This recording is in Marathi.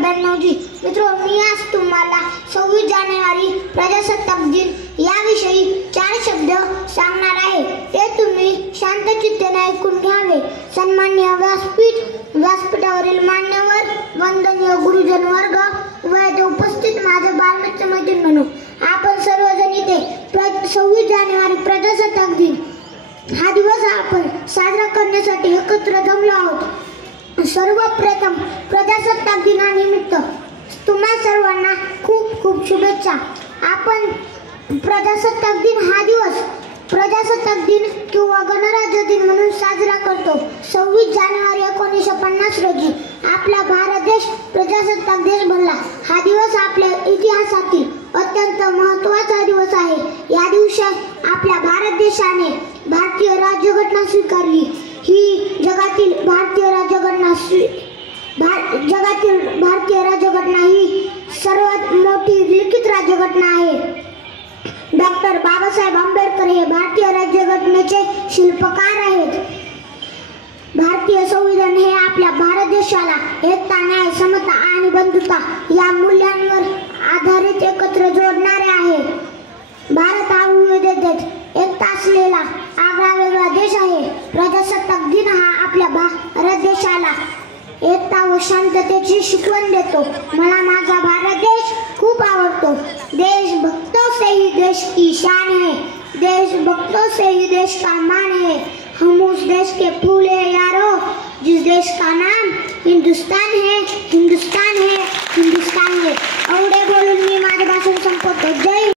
1992 मित्रांनो, मी आज तुम्हाला 26 जानेवारी प्रजासत्ताक दिन याविषयी 4 शब्द सांगणार आहे. ते तुम्ही शांतचित्ताने ऐकून घ्यावे. सन्माननीय व्यासपीठावरील मान्यवर, वंदनीय गुरुजन वर्ग व येथे उपस्थित माझे बालमित्र मैत्रिणींनो, आपण सर्वजण इथे 26 जानेवारी प्रजासत्ताक दिन हा दिवस आपण साजरा करण्यासाठी एकत्र जमलो आहोत. सर्वप्रथम प्रजासत्ताक दिनानिमित्त तुम्हा सर्वांना खूप खूप शुभेच्छा. आपण प्रजासत्ताक दिन हा दिवस प्रजासत्ताक दिन किंवा गणराज्य दिन म्हणून साजरा करतो. 26 जानेवारी 1950 रोजी आपला भारत देश प्रजासत्ताक देश बनला. हा दिवस आपल्या इतिहासातील अत्यंत महत्त्वाचा दिवस आहे. या दिवशी आपल्या भारत देशाने भारतीय राज्यघटना स्वीकारली. ही जगातील भारतीय राज्यघटना ही सर्वात मोठी लिखित राज्यघटना आहे. डॉक्टर बाबासाहेब आंबेडकर हे भारतीय राज्यघटनेचे शिल्पकार आहेत. भारतीय संविधान हे आपल्या भारत देशाला एकता, न्याय, समता आणि बंधुता या मूल्यांवर आधारित एकत्र जोडणारे आहे. भारत हा विविधतेत एकता असलेला आगळा वेगळा देश आहे. प्रजासत्ताक दिन हा आपल्या भारत देशाला एकता व शांततेची शिकवण देतो. मला माझा भारत देश खूप आवडतो. देशभक्तों से ही देश की शान है, देशभक्तों से ही देश का मान है. हम उस देश के फूल हैं यारो, जिस देश का नाम हिंदुस्तान है, हिंदुस्तान है, हिंदुस्तान है. एवढे बोलून मी माझे भाषण संपवतो. जय